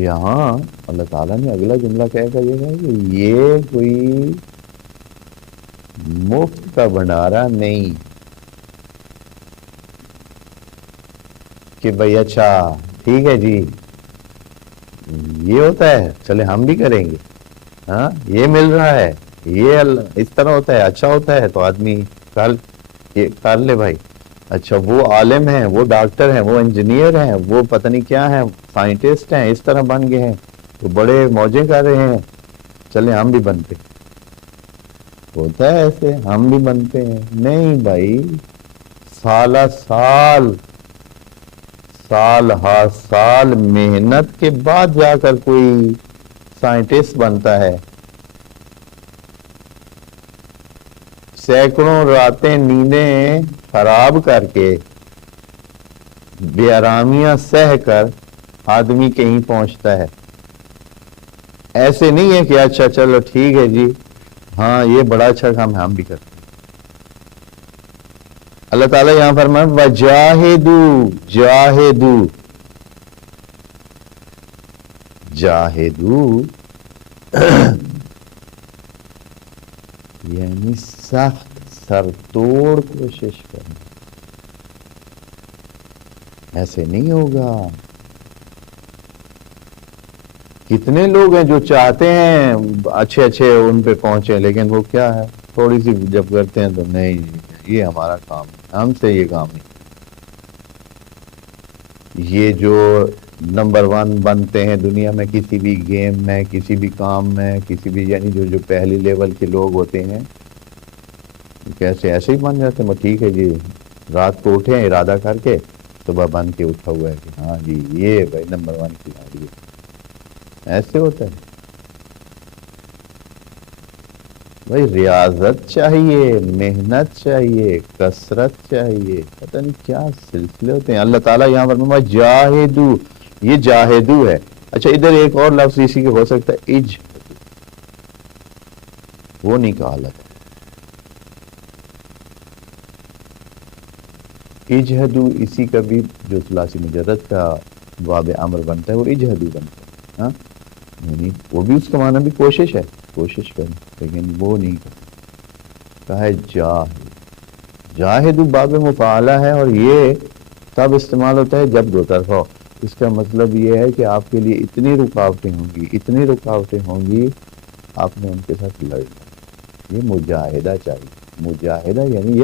یہاں اللہ تعالیٰ نے اگلا جملہ کہہ کر یہ کہا کہ یہ کوئی مفت کا بھنڈارا نہیں کہ بھائی اچھا ٹھیک ہے جی یہ ہوتا ہے چلے ہم بھی کریں گے، ہاں یہ مل رہا ہے، یہ اس طرح ہوتا ہے، اچھا ہوتا ہے تو آدمی کر یہ کر لے بھائی۔ اچھا وہ عالم ہیں، وہ ڈاکٹر ہیں، وہ انجینئر ہیں، وہ پتہ نہیں کیا ہیں، سائنٹسٹ ہیں، اس طرح بن گئے ہیں تو بڑے موجیں کر رہے ہیں، چلے ہم بھی بنتے۔ ہوتا ہے ایسے ہم بھی بنتے ہیں، نہیں بھائی، سالہ سال سال ہر سال محنت کے بعد جا کر کوئی سائنٹسٹ بنتا ہے، سینکڑوں راتیں نیندیں خراب کر کے بے آرامیاں سہ کر آدمی کہیں پہنچتا ہے۔ ایسے نہیں ہے کہ اچھا چلو ٹھیک ہے جی ہاں یہ بڑا اچھا کام ہے ہم بھی کرتے ہیں۔ اللہ تعالیٰ یہاں فرمائے وَجَاهِدُوا جاہدو جاہدو یعنی سخت سر توڑ کوشش کرنا، ایسے نہیں ہوگا۔ کتنے لوگ ہیں جو چاہتے ہیں اچھے اچھے ان پہ پہنچے، لیکن وہ کیا ہے تھوڑی سی جب کرتے ہیں تو نہیں یہ ہمارا کام ہے، ہم سے یہ کام نہیں۔ یہ جو نمبر ون بنتے ہیں دنیا میں کسی بھی گیم میں، کسی بھی کام میں، کسی بھی یعنی جو پہلی لیول کے لوگ ہوتے ہیں کیسے ایسے ہی بن جاتے ہیں، وہ ٹھیک ہے جی رات کو اٹھے ارادہ کر کے صبح بن کے اٹھا ہوا ہے کہ ہاں جی یہ بھائی نمبر ون کھلاڑی ہے، ایسے ہوتا ہے۔ بھائی ریاضت چاہیے، محنت چاہیے، کثرت چاہیے، پتہ نہیں کیا سلسلے ہوتے ہیں۔ اللہ تعالیٰ یہاں پر فرمایا جاہدو، یہ جاہدو ہے۔ اچھا ادھر ایک اور لفظ اسی کے ہو سکتا ہے اج، وہ نہیں کہا اللہ تعالیٰ۔ اجہدو اسی کا بھی جو ثلاثی مجرد کا باب امر بنتا ہے وہ اجہدو بنتا ہے، ہاں یعنی وہ بھی اس کا معنی بھی کوشش ہے، کوشش کریں، لیکن وہ نہیں کہا ہے جاہدو باب مفعلہ ہے، اور یہ تب استعمال ہوتا ہے جب دو طرفہ ہو۔ اس کا مطلب یہ ہے کہ آپ کے لیے اتنی رکاوٹیں ہوں گی، اتنی رکاوٹیں ہوں گی، آپ نے ان کے ساتھ لڑنا، یہ مجاہدہ چاہیے۔ مجاہدہ یعنی یہ